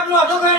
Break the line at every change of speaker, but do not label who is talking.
关注都可以